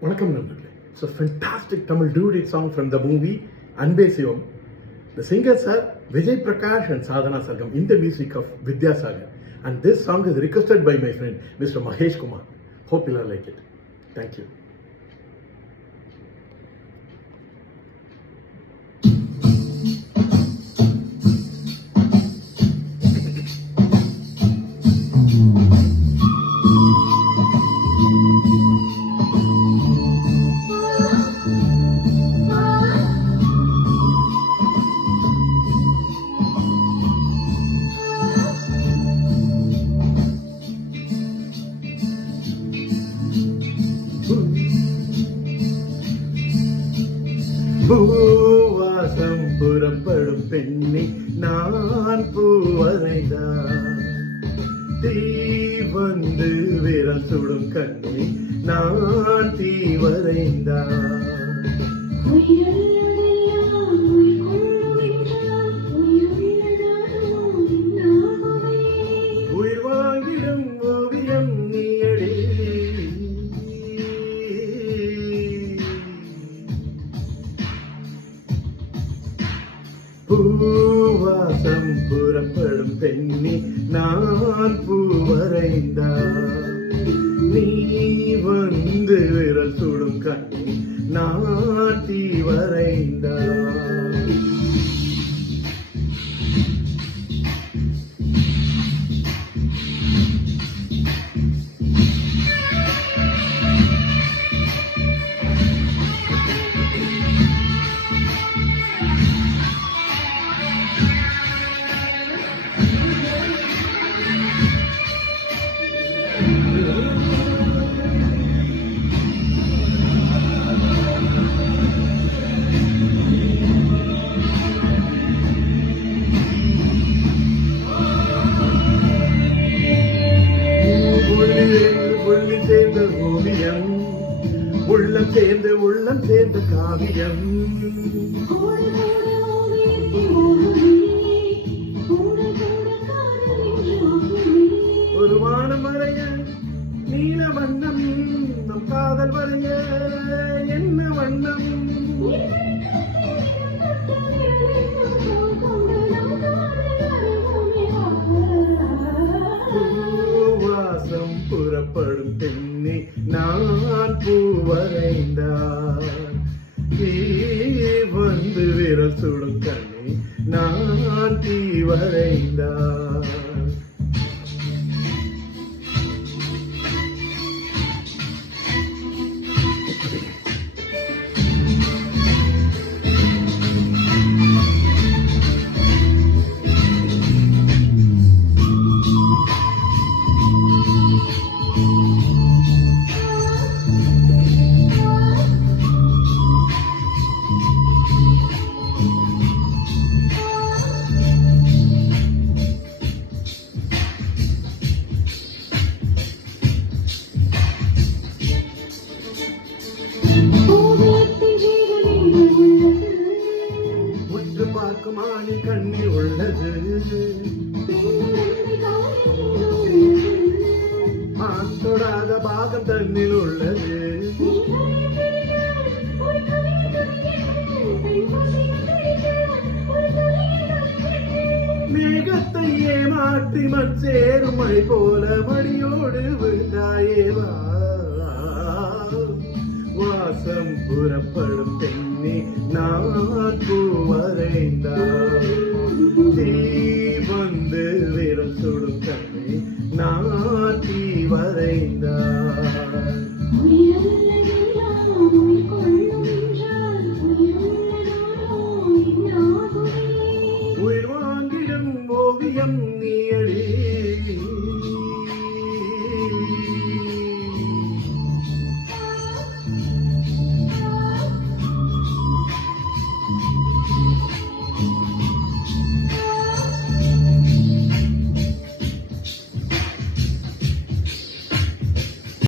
வணக்கம் நண்பர்களே. It's a fantastic Tamil duet song from the movie Anbe Sivam. The singers are Vijay Prakash and Sadhana Sargam in the music of Vidyasagar. And this song is requested by my friend Mr. Mahesh Kumar. Hope you'll like it. Thank you. பூவாசம் புறப்படும் பெண்ணே நான் பூவரைதான், தீ வந்து விரல் சுடும் கண்ணே நான் தீ வரைந்தான். உயிர் வாங்கிடும் ஓவியம் நீயடி, பூவாசம் புறப்படும் பெண்ணே நான் பூவரைந்தான், நீ வந்து விரல் சுடும் கண்ணே நான் தீ வரைந்தான். உள்ளி சேர்ந்த ஓவியம், உள்ளம் சேர்ந்து உள்ளம் சேர்ந்த காவியம், ஒரு வானம் வரைய நீல வண்ணம், நம் காதல் வரைய என்ன வண்ணம், புறப்படும் பெண்ணே நான் பூவரைந்தான், தீ வந்து விரல் சுடும் கண்ணே நான் தீ வரைந்தான். பார்க்குமானி கண்ணில் உள்ளது, தொடாத பாகம் தண்ணில் உள்ளது, மேகத்தை ஏமாற்றி மச்சேரும் மழை போல மடியோடு விழுந்தாயேவா, வாசம் புறப்படும் பெண்ணே நான் பூவரைந்தான், தீ வந்து விரல் சுடும் கண்ணே நான் தீ வரைந்தான். உயிர் வாங்கிடும் ஓவியம் நீ